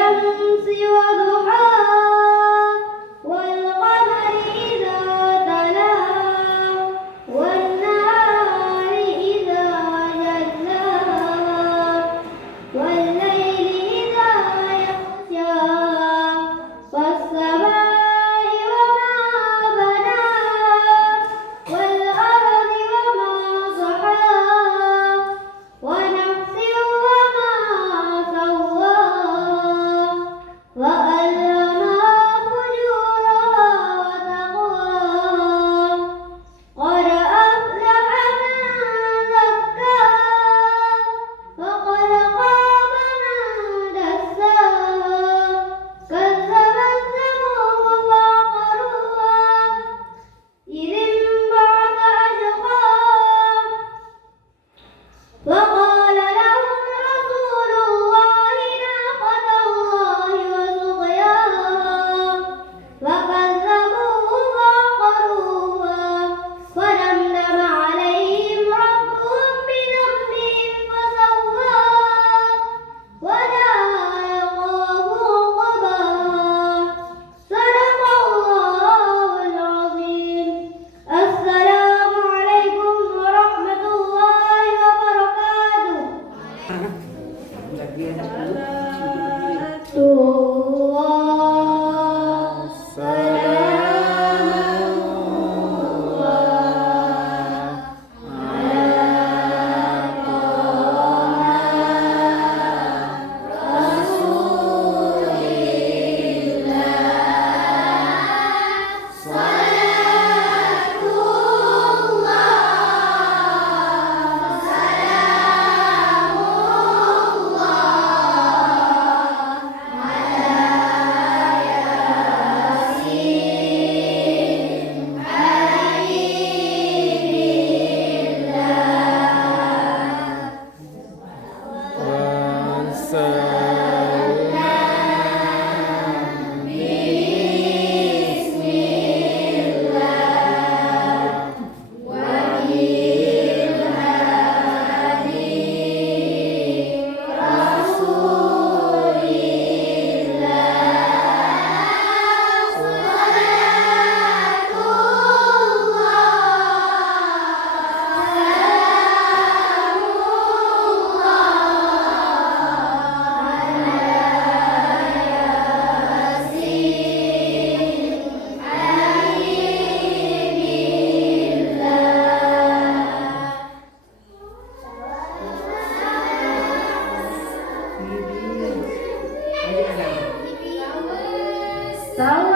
والشمس وضحاها والقمر إذا تلاها والنهار إذا جلاها والليل إذا يغشاها والسماء وما بناها والأرض وما طحاها ونفس وما سواها وألهمها فجورها وتقواها قد أفلح من زكاها وقد خاب من دساها كذبت ثمود فعقروها إذ انبعث أشقاها وقال لهم رسول الله ناقة الله وسقياها فكذبوه فعقروها فدمدم عليهم ربهم بذنبهم فسواها ولا يخاف عقباها صدق الله العظيم. السلام عليكم ورحمة الله وبركاته. Salam.